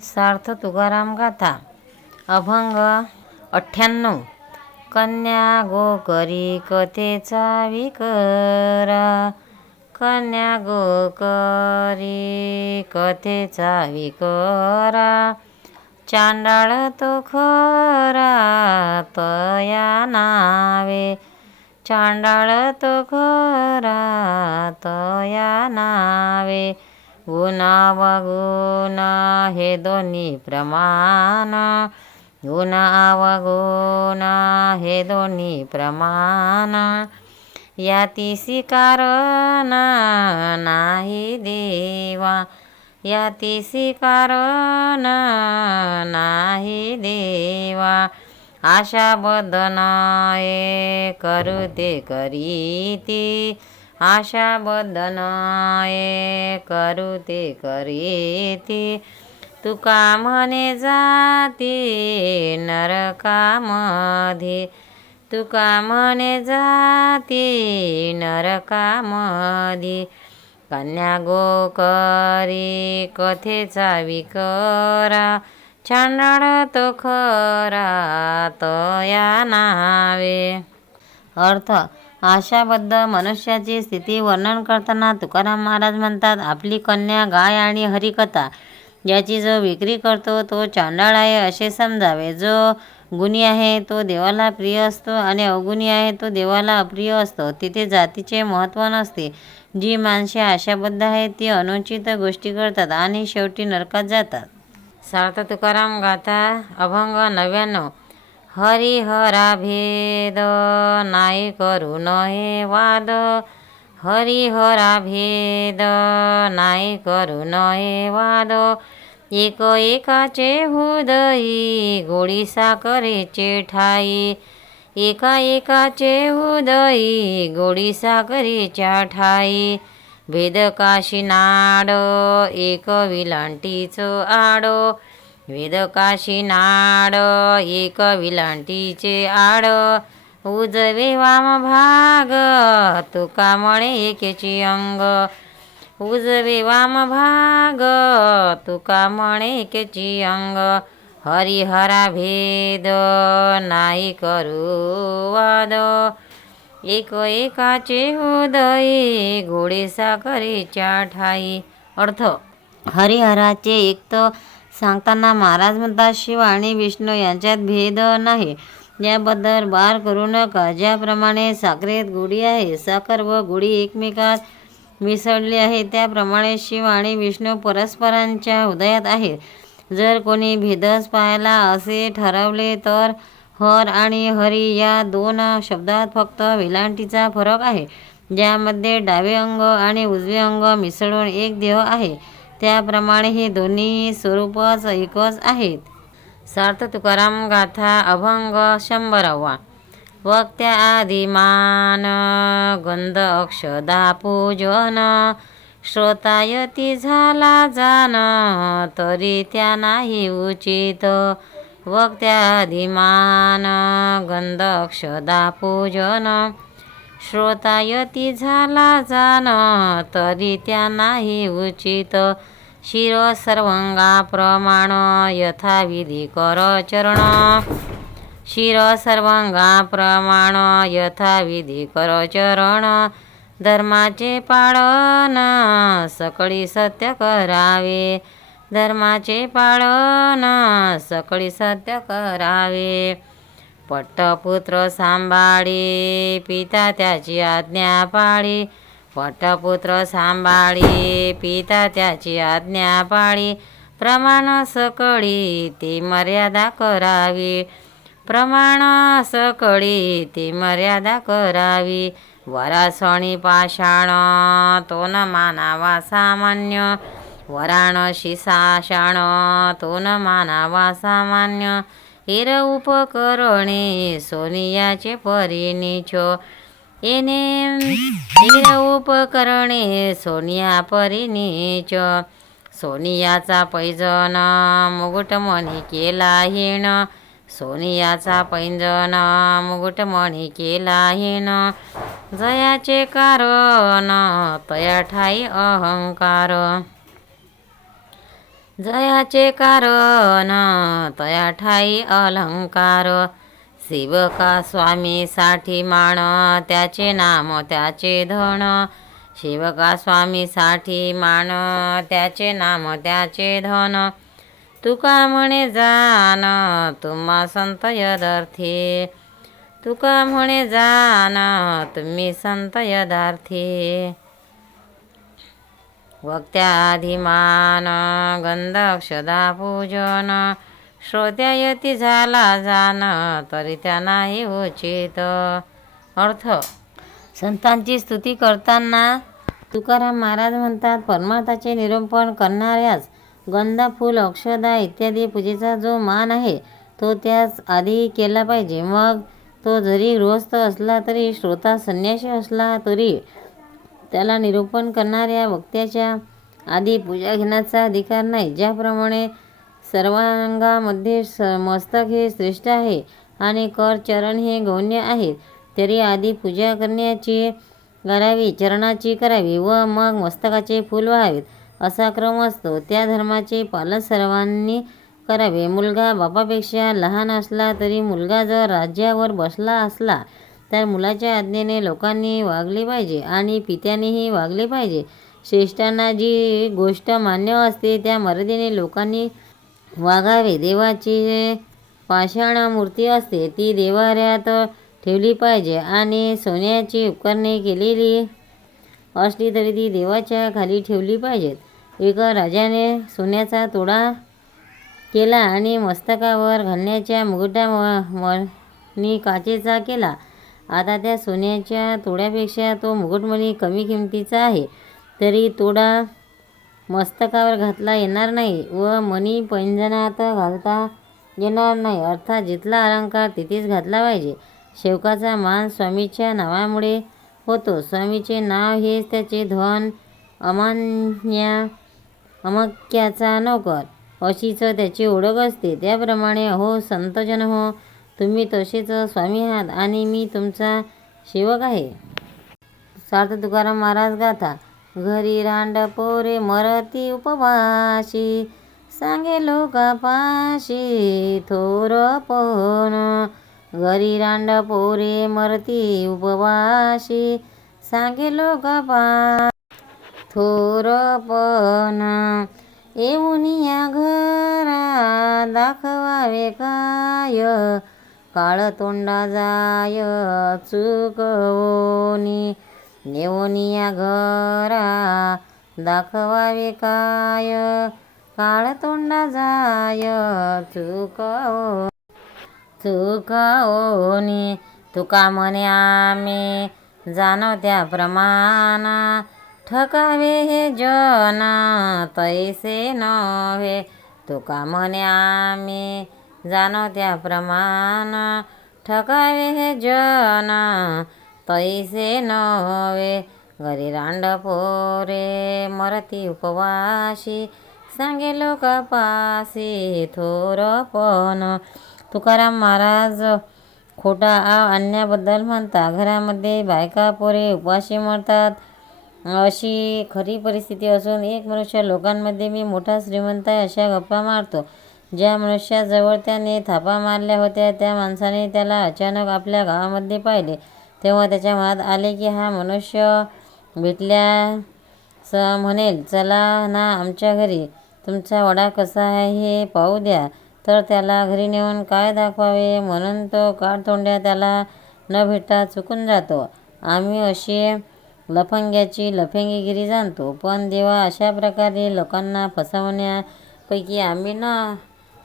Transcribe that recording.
सार्थ तुकाराम गाथा अभंग अठ्ठ्याण्णव. कन्या गो करी कथेचा विकरा. कन्या गो करी कथेचा विकरा. चांडाळ तो खरा तया नावे. चांडाळ तो खरा तया नावे. गुण अवगुण हे दोन्ही प्रमाण. गुण अवगुण हे दोन्ही प्रमाण. यातीसी कारण नाही देवा. यातीसी कारण नाही देवा. आशा बदन करू ते करीती. आशा बदनाये करू ते करीती. तुका म्हणे जाती नरकामध्ये. तुका म्हणे जाती नरकामध्ये. कन्या गो करी कथेचा विकरा चांडाळ तो खरा तया नावे. अर्थ आशाबद्ध मनुष्याची स्थिती वर्णन करताना तुकाराम महाराज म्हणतात आपली कन्या गाय आणि हरिकथा याची जो विक्री करतो तो चांडाळ आहे असे समजावे. जो गुणी आहे तो देवाला प्रिय असतो आणि अवगुणी आहे तो देवाला अप्रिय असतो. तिथे जातीचे महत्त्व नसते. जी माणसे आशाबद्ध आहेत ती अनुचित गोष्टी करतात आणि शेवटी नरकात जातात. सार्थ तुकाराम गाथा अभंग नव्याण्णव. हरिहरा भेद नाही करू नये वाद हरिहरा भेद नाही करू नये वाद एक एकाचे हृदयी गोडी साखरेचे ठाई एका एकाचे हृदयी गोडी साखरेच्या ठाई भेद काशी नाड एक विलांटीचं आड वेदकाशी नाड एक विलांटीचे आड. उजवे वाम भाग तुका मळे एकेची अंग. उजवे वाम भाग तुका मणे एकेची अंग. हरिहरा भेद नाही करू वाद. एक एकाचे उदय गोडे साखरेच्या ठाई. अर्थ. हरिहराचे एक तर सांगताना महाराज म्हणतात शिव आणि विष्णू यांच्यात भेद नाही. याबद्दल बार करू नका. ज्याप्रमाणे साखरेत गुढी आहे साखर व गुढी एकमेकात मिसळली आहे त्याप्रमाणे शिव आणि विष्णू परस्परांच्या हृदयात आहे जर कोणी भेदच पाहायला असे ठरवले तर हर आणि हरी या दोन शब्दात फक्त वेलांटीचा फरक आहे. ज्यामध्ये डावे अंग आणि उजवे अंग मिसळून एक देह आहे. त्याप्रमाणे हे दोन्ही स्वरूपच एकच आहेत. सार्थ तुकाराम गाथा अभंग शंभरावा. वक्त्या आदिमान गंध अक्षदा पूजन श्रोतायती झाला जाण तरी त्या नाही उचित. वक्त्यादिमान गंध अक्षदा पूजन श्रोतायती झाला जाण तरी त्या नाही उचित. शिर सर्वंगा प्रमाण यथाविधी कर चरण. शिर सर्वंगा प्रमाण यथाविधी कर चरण. धर्माचे पाळन सकळी सत्य करावे. धर्माचे पाळन सकळी सत्य करावे. पट्टपुत्र सांभाळी पिता त्याची आज्ञा पाळी. पट्टपुत्र सांभाळी पिता त्याची आज्ञा पाळी. प्रमाण सकळी ती मर्यादा करावी. प्रमाण सकळी ती मर्यादा करावी. वरासणी पाषाण तो न मानावा सामान्य. वराणशी साषाण तो न मानावा सामान्य. हिर उपकरणे सोनियाचे परिनिच येणे हिर उपकरणे सोनिया परिनिच सोनियाचा पैजन मुकुटमणी केला हिण सोनियाचा पैंजन मुकुटमणी केला हिण जयाचे कारण तया ठाई अहंकार जयाचे कारण तया ठाई अलंकार. शिवका स्वामीसाठी माण त्याचे नाम त्याचे धन. शिवका स्वामीसाठी माण त्याचे नाम त्याचे धन. तुका म्हणे जान तुम्हा संत यदार्थी. तुका म्हणे जान तुम्ही संत यदार्थी. वक्त्याधिमान गंधक्षदा पूजन श्रोत्यायती झाला जाण तरी त्या नाही उचित. अर्थ. संतांची स्तुती करताना तुकाराम महाराज म्हणतात परमार्थाचे निरूपण करणाऱ्यास गंधा फूल अक्षदा इत्यादी पूजेचा जो मान आहे तो त्याच आधी केला पाहिजे. मग तो जरी गृहस्थ असला तरी श्रोता संन्यासी असला तरी त्याला निरूपण करणाऱ्या वक्त्याच्या आधी पूजा घेण्याचा अधिकार नाही. ज्याप्रमाणे सर्वांगामध्ये स मस्तक हे श्रेष्ठ आहे आणि कर चरण हे गौण्य आहेत तरी आधी पूजा करण्याची करावी चरणाची करावी व मग मस्तकाचे फूल व्हावेत असा क्रम असतो. त्या धर्माचे पालन सर्वांनी करावे. मुलगा बापापेक्षा लहान असला तरी मुलगा जर राज्यावर बसला असला तर मुलाच्या आज्ञेने लोकांनी वागले पाहिजे आणि पित्यानेही वागले पाहिजे. श्रेष्ठांना जी गोष्ट मान्य असते त्या मर्यादेने लोकांनी वागावे. देवाची पाषाण मूर्ती असते ती देवाऱ्यात ठेवली पाहिजे आणि सोन्याची उपकरणे केलेली असली तरी ती देवाच्या खाली ठेवली पाहिजेत. एका राजाने सोन्याचा तोडा केला आणि मस्तकावर घालण्याच्या मुकुटामणी काचेचा केला. आता त्या सोन्याच्या तोड्यापेक्षा तो मुकुटमणी कमी किमतीचा आहे. तरी तोडा मस्तकावर घातला येणार नाही व मणी पैंजणात घालता येणार नाही. अर्थात जिथला अलंकार तिथेच घातला पाहिजे. शेवकाचा मान स्वामीच्या नावामुळे होतो. स्वामीचे नाव हेच त्याचे धन अमान्या अमक्याचा नोकर. अशीच त्याची ओळख असते. त्याप्रमाणे हो संतजन हो तुम्ही तसेच स्वामी आहात आणि मी तुमचा सेवक आहे. सार्थ तुकाराम महाराज गाथा घरी रांड पोरे मरती उपवाशी सांगे लोकापाशी थोर पण घरी रांड पोरे मरती उपवाशी सांगे लोकापा थोर पण येऊन या घरा दाखवावे काय? काळ तोंडा जाय चुकवोनी नेवोनी या घरा. दाखवावे काय? काळ तोंडा जाय चुकवो चुकवोनी तुका म्हणे आम्ही जाणो त्या प्रमाणा. ठकावे हे जना तैसे नव्हे. तुका म्हणे आम्ही जाणो त्या प्रमाण. ठकावे हे जन तैसे नव्हे. घरी रांड पोरे मरती उपवाशी. सांगे लोकापासी थोर पण. तुकाराम महाराज खोटा आव आणण्याबद्दल म्हणता. घरामध्ये बायका पोरे उपाशी मरतात. अशी खरी परिस्थिती असून एक मनुष्य लोकांमध्ये मी मोठा श्रीमंत आहे अशा गप्पा मारतो. ज्या मनुष्याजवळ त्याने थापा मारल्या होत्या त्या माणसाने त्याला अचानक आपल्या गावामध्ये पाहिले. तेव्हा त्याच्या मनात आले की हा मनुष्य भेटल्यास म्हणेल चला ना आमच्या घरी. तुमचा वडा कसा आहे हे पाहू द्या तर त्याला घरी नेऊन काय दाखवावे म्हणून तो काळतोंड्या त्याला न भेटता चुकून जातो. आम्ही अशी लफंग्याची लफंगीगिरी जाणतो. पण देवा अशा प्रकारे लोकांना फसवण्यापैकी आम्ही ना